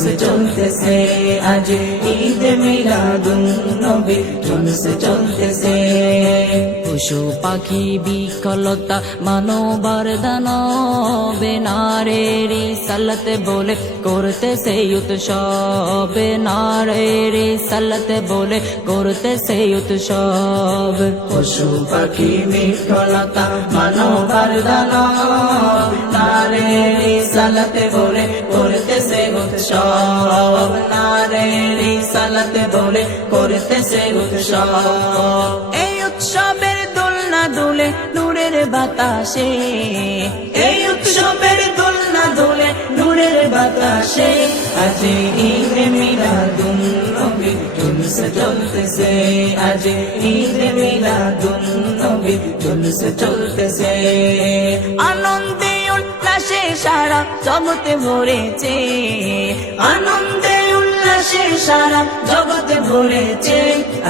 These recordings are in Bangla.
জুলুস চলতেছে আজ ঈদ মিলাদুন নবী চলতেছে পশু পাখি বিকলতা মানবার দানবে নারেরি সালতে বলে করতে সে উৎসব নারেরি সালতে বলে করতে সে উৎসব পশু পাখি বিকলতা মানবার দানব নারেরি সালতে বলে উৎসব। নারেরি সালতে বলে করতে সে উৎসব। এই উৎসবের দোলনা দোলে নূরের বাতাসে। এই উৎসবের দোলনা দোলে নূরের বাতাসে। আজ ঈদ মিলাদুন নবী জুলুস চলতেছে। আজ ঈদ মিলাদুন নবী জুলুস চলতেছে। সারা জগতে ভরেছে। আনন্দে উল্লাসে সারা জগতে ভরেছে।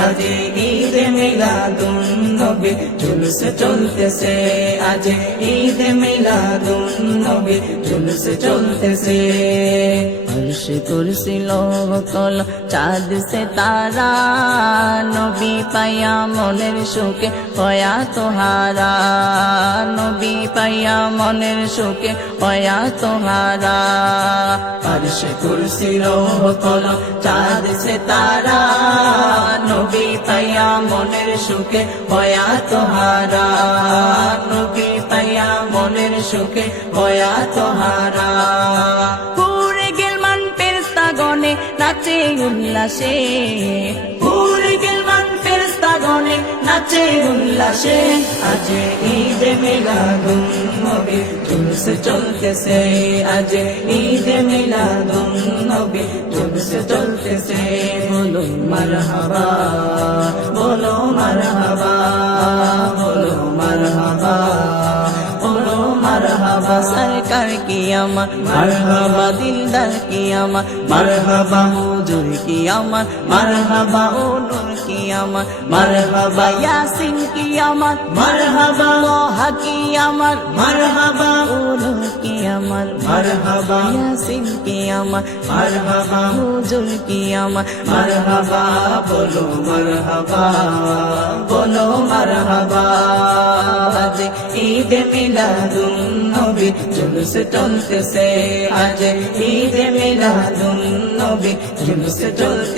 আজ ঈদ মিলাদুন। নবী, জুলুস চলতেছে আজ ঈদ মিলাদুন নবী, জুলুস চলতেছে। কল চাঁদ সে তারা, নবী পাইয়া মনের সুখে হয়া তোহারা। নবী পাইয়া মনের সুখে হয়া তোহারা। কল চাঁদ সে তারা পাইয়া মনের সুখে ভয়া তোহারা নবী তাইয়া মনের সুখে হয়া তোহারা পুরে গেল মান পের গনে নাচে উল্লাসে। পুরে নাচে উল্লাসে, আজ ঈদ মিলাদুন নবী জুলুস চলতেছে। আজ ঈদ মিলাদুন নবী জুলুস চলতেছে। বলো মারহাবা বলো মারহাবা বলো মারহাবা সরকার কি আমার? মারহাবা, দিলদার কি আমার? মারহাবা, হুজুর কি আমার? মারহাবা, ও নূর কি আমার মারহাবা। ইয়াসিন কি আমার মারহাবা। লোহা কি আমার মারহাবা। ও নূর মারহাবা। ইয়াসিন কি আমার মারহাবা। হুজুর কি মারহাবা। বলো মারহাবা। বলো মারহাবা। আজ ঈদ মিলাদুন নবী জুলুস চলতেছে। আজ ঈদ মিলাদুন নবী জুলুস আনন্দে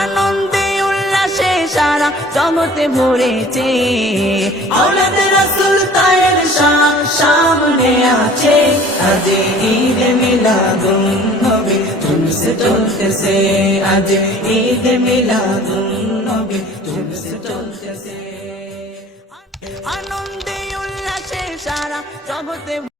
উল্লাসে জগতে ভরেছে। আওলাদ তায়ের সামনে আছে। আজ ঈদ মিলাদুন নবী জুলুস চলতেছে। আজ ঈদ মিলাদুন আনন্দে উল্লাসে সারা জগতে